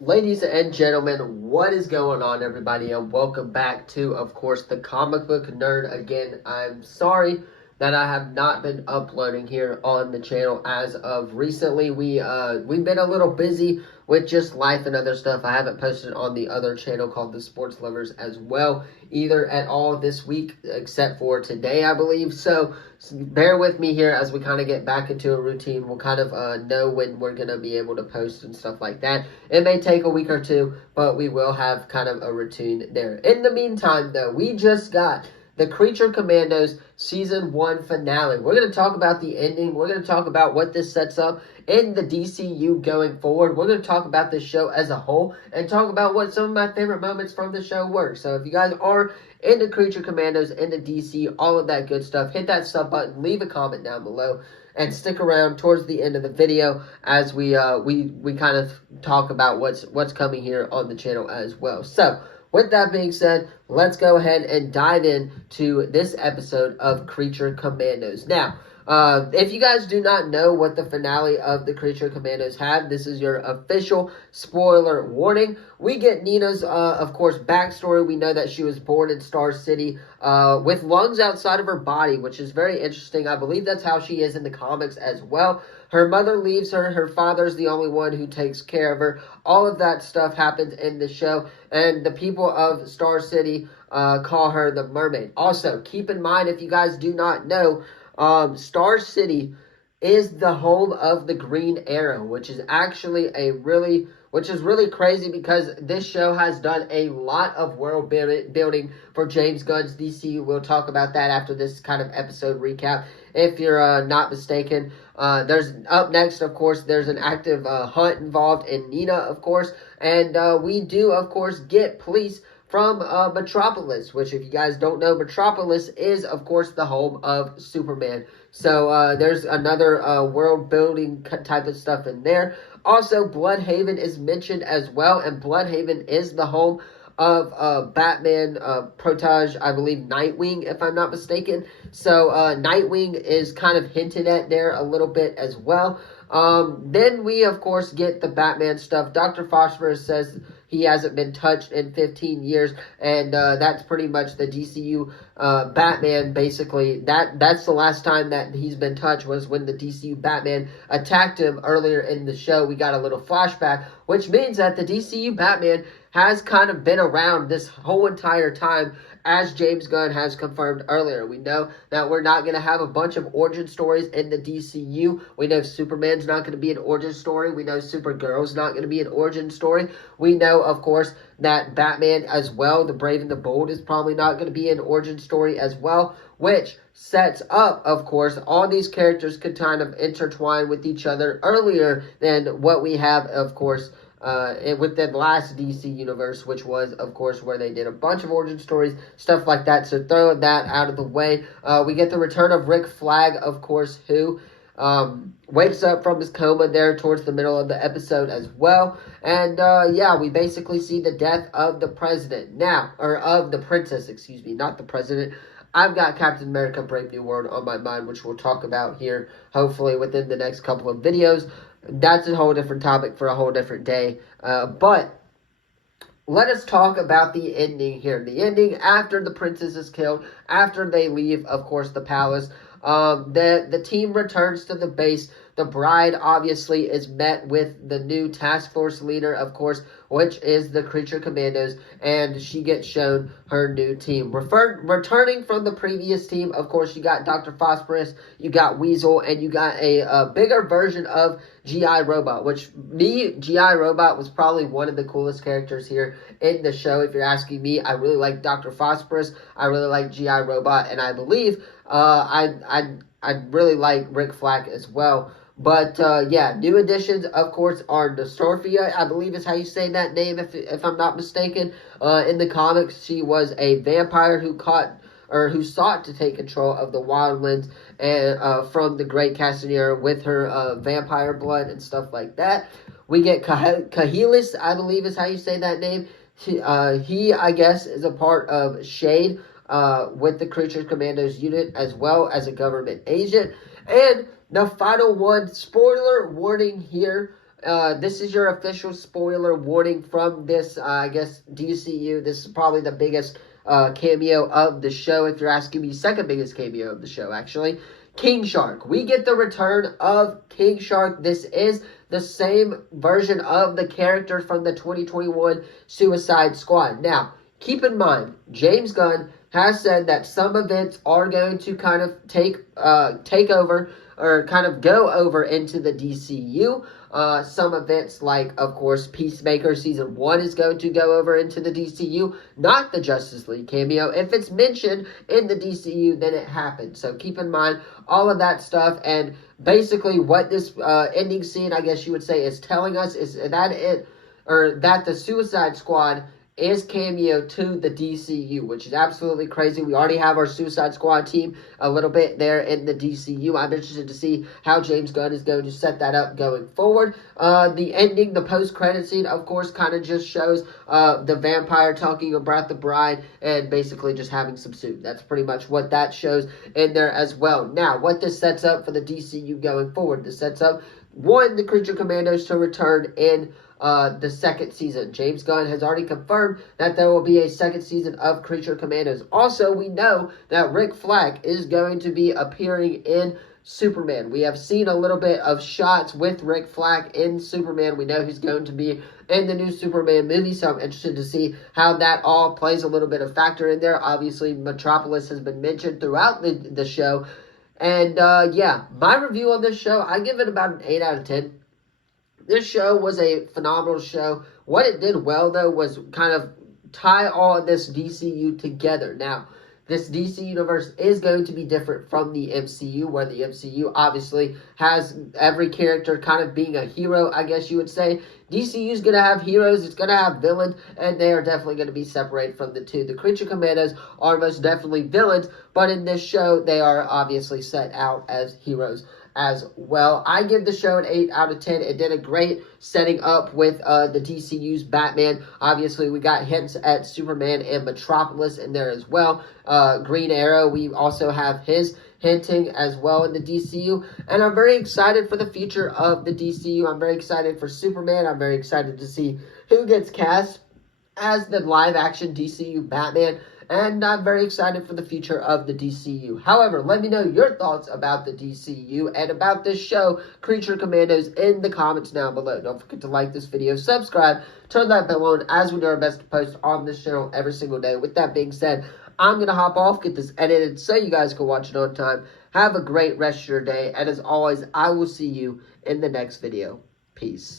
Ladies and gentlemen, what is going on, everybody, and welcome back to, of course, the Comic Book Nerd. Again, I'm sorry that I have not been uploading here on the channel as of recently. We've been a little busy with just life and other stuff. I haven't posted on the other channel called The Sports Lovers as well, either at all this week, except for today, I believe. So bear with me here as we kind of get back into a routine. We'll kind of know when we're going to be able to post and stuff like that. It may take a week or two, but we will have kind of a routine there. In the meantime, though, we just got the Creature Commandos Season 1 finale. We're going to talk about the ending. We're going to talk about what this sets up in the DCU going forward. We're going to talk about the show as a whole and talk about what some of my favorite moments from the show were. So if you guys are into Creature Commandos, into DC, all of that good stuff, hit that sub button, leave a comment down below, and stick around towards the end of the video as we kind of talk about what's coming here on the channel as well. So with that being said, let's go ahead and dive into this episode of Creature Commandos. Now, if you guys do not know what the finale of the Creature Commandos had, this is your official spoiler warning. We get Nina's, of course, backstory. We know that she was born in Star City with lungs outside of her body, which is very interesting. I believe that's how she is in the comics as well. Her mother leaves her. Her father's the only one who takes care of her. All of that stuff happens in the show, and the people of Star City call her the Mermaid. Also, keep in mind, if you guys do not know, Star City is the home of the Green Arrow, which is actually really crazy because this show has done a lot of world building for James Gunn's DC. We'll talk about that after this kind of episode recap, if you're not mistaken. There's up next, of course, there's an active hunt involved in Nina, of course, and we do, of course, get police from Metropolis, which, if you guys don't know, Metropolis is, of course, the home of Superman. So there's another world-building type of stuff in there. Also, Bloodhaven is mentioned as well, and Bloodhaven is the home of Batman protege, I believe, Nightwing, if I'm not mistaken. So Nightwing is kind of hinted at there a little bit as well. Then we, of course, get the Batman stuff. Dr. Phosphorus says he hasn't been touched in 15 years, and that's pretty much the DCU Batman, basically. That's the last time that he's been touched, was when the DCU Batman attacked him earlier in the show. We got a little flashback, which means that the DCU Batman has kind of been around this whole entire time, as James Gunn has confirmed earlier. We know that we're not going to have a bunch of origin stories in the DCU. We know Superman's not going to be an origin story. We know Supergirl's not going to be an origin story. We know, of course, that Batman as well, the Brave and the Bold, is probably not going to be an origin story as well, which sets up, of course, all these characters could kind of intertwine with each other earlier than what we have, of course, with the last DC universe, which was, of course, where they did a bunch of origin stories, stuff like that. So throwing that out of the way, we get the return of Rick Flag, of course, who wakes up from his coma there towards the middle of the episode as well. And yeah, we basically see the death of the president now, or of the princess, excuse me, not the president. I've got Captain America Brave New World on my mind, which we'll talk about here, hopefully, within the next couple of videos. That's a whole different topic for a whole different day. But let us talk about the ending here. The ending after the princess is killed, after they leave, of course, the palace. The team returns to the base. The bride, obviously, is met with the new task force leader, of course, which is the Creature Commandos, and she gets shown her new team. Returning from the previous team, of course, you got Dr. Phosphorus, you got Weasel, and you got a bigger version of G.I. Robot, which G.I. Robot was probably one of the coolest characters here in the show. If you're asking me, I really like Dr. Phosphorus, I really like G.I. Robot, and I believe I'd really like Rick Flag as well. But, yeah, new additions, of course, are Nosorfia, I believe is how you say that name, if I'm not mistaken. In the comics, she was a vampire who sought to take control of the Wildlands and from the Great Castanera with her vampire blood and stuff like that. We get Kahilis, I believe is how you say that name. He, I guess, is a part of Shade with the Creature Commandos unit, as well as a government agent. And the final one, spoiler warning here, This is your official spoiler warning from this, I guess, DCU. This is probably the biggest cameo of the show, if you're asking me. Second biggest cameo of the show, actually. King Shark. We get the return of King Shark. This is the same version of the character from the 2021 Suicide Squad. Now, keep in mind, James Gunn has said that some events are going to kind of take over, or kind of go over into the DCU. Some events like, of course, Peacemaker Season 1 is going to go over into the DCU, not the Justice League cameo. If it's mentioned in the DCU, then it happened. So keep in mind all of that stuff, and basically what this ending scene, I guess you would say, is telling us is that the Suicide Squad is cameo to the DCU, which is absolutely crazy. We already have our Suicide Squad team a little bit there in the DCU. I'm interested to see how James Gunn is going to set that up going forward. The ending, the post-credit scene, of course, kind of just shows the vampire talking about the bride and basically just having some soup. That's pretty much what that shows in there as well. Now, what this sets up for the DCU going forward. This sets up, one, the Creature Commandos to return in the second season. James Gunn has already confirmed that there will be a second season of Creature Commandos. Also, we know that Rick Flag is going to be appearing in Superman. We have seen a little bit of shots with Rick Flag in Superman. We know he's going to be in the new Superman movie, so I'm interested to see how that all plays a little bit of factor in there. Obviously, Metropolis has been mentioned throughout the show. And, yeah, my review on this show, I give it about an 8 out of 10. This show was a phenomenal show. What it did well, though, was kind of tie all of this DCU together. Now, this DC universe is going to be different from the MCU, where the MCU obviously has every character kind of being a hero, I guess you would say. DCU is going to have heroes, it's going to have villains, and they are definitely going to be separated from the two. The Creature Commandos are most definitely villains, but in this show, they are obviously set out as heroes as well. I give the show an 8 out of 10. It did a great setting up with the DCU's Batman. Obviously, we got hints at Superman and Metropolis in there as well. Green Arrow, we also have his hinting as well in the DCU. And I'm very excited for the future of the DCU. I'm very excited for Superman. I'm very excited to see who gets cast as the live-action DCU Batman. And I'm very excited for the future of the DCU. However, let me know your thoughts about the DCU and about this show, Creature Commandos, in the comments down below. Don't forget to like this video, subscribe, turn that bell on, as we do our best to post on this channel every single day. With that being said, I'm going to hop off, get this edited so you guys can watch it on time. Have a great rest of your day, and as always, I will see you in the next video. Peace.